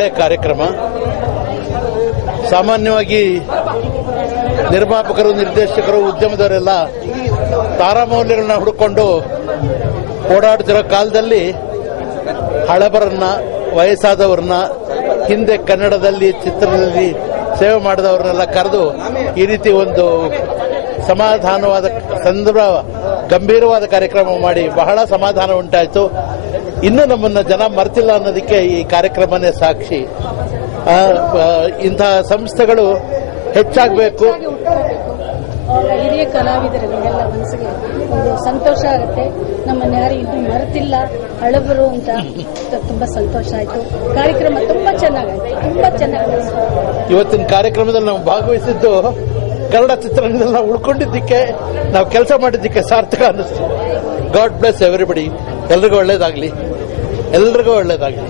ಒಳ್ಳೆ ಕಾರ್ಯಕ್ರಮ. ಸಾಮಾನ್ಯವಾಗಿ ನಿರ್ಮಾಪಕರು, ನಿರ್ದೇಶಕರು, ಉದ್ಯಮದವರೆಲ್ಲ ತಾರಾಮೌಲ್ಯಗಳನ್ನ ಹುಡುಕೊಂಡು ಓಡಾಡ್ತಿರೋ ಕಾಲದಲ್ಲಿ ಹಳಬರನ್ನ, ವಯಸ್ಸಾದವ್ರನ್ನ, ಹಿಂದೆ ಕನ್ನಡದಲ್ಲಿ ಚಿತ್ರದಲ್ಲಿ ಸೇವೆ ಮಾಡಿದವ್ರನ್ನೆಲ್ಲ ಕರೆದು ಈ ರೀತಿ ಒಂದು ಸಮಾಧಾನವಾದ ಸಂದರ್ಭ, ಗಂಭೀರವಾದ ಕಾರ್ಯಕ್ರಮ ಮಾಡಿ ಬಹಳ ಸಮಾಧಾನ ಉಂಟಾಯಿತು. ಇನ್ನೂ ನಮ್ಮನ್ನ ಜನ ಮರ್ತಿಲ್ಲ ಅನ್ನೋದಕ್ಕೆ ಈ ಕಾರ್ಯಕ್ರಮನೇ ಸಾಕ್ಷಿ. ಇಂತಹ ಸಂಸ್ಥೆಗಳು ಹೆಚ್ಚಾಗಬೇಕು. ಹಿರಿಯ ಕಲಾವಿದರಿಗೆಲ್ಲ ಮನಸ್ಸಿಗೆ ಒಂದು ಸಂತೋಷ ಆಗುತ್ತೆ. ನಮ್ಮನ್ನ ಯಾರು ಇನ್ನೂ ಮರೆತಿಲ್ಲ ಹಳಬರು ಅಂತ ತುಂಬಾ ಸಂತೋಷ ಆಯ್ತು. ಕಾರ್ಯಕ್ರಮ ತುಂಬಾ ಚೆನ್ನಾಗಾಯ್ತು, ತುಂಬಾ ಚೆನ್ನಾಗಿ. ಇವತ್ತಿನ ಕಾರ್ಯಕ್ರಮದಲ್ಲಿ ನಾವು ಭಾಗವಹಿಸಿದ್ದು ಕನ್ನಡ ಚಿತ್ರರಂಗದಲ್ಲಿ ನಾವು ಉಳ್ಕೊಂಡಿದ್ದಕ್ಕೆ, ನಾವು ಕೆಲಸ ಮಾಡಿದ್ದಕ್ಕೆ ಸಾರ್ಥಕ ಅನ್ನಿಸ್ತು. God bless everybody. ಎಲ್ರಿಗೂ ಒಳ್ಳೇದಾಗ್ಲಿ, ಎಲ್ರಿಗೂ ಒಳ್ಳೇದಾಗ್ಲಿ.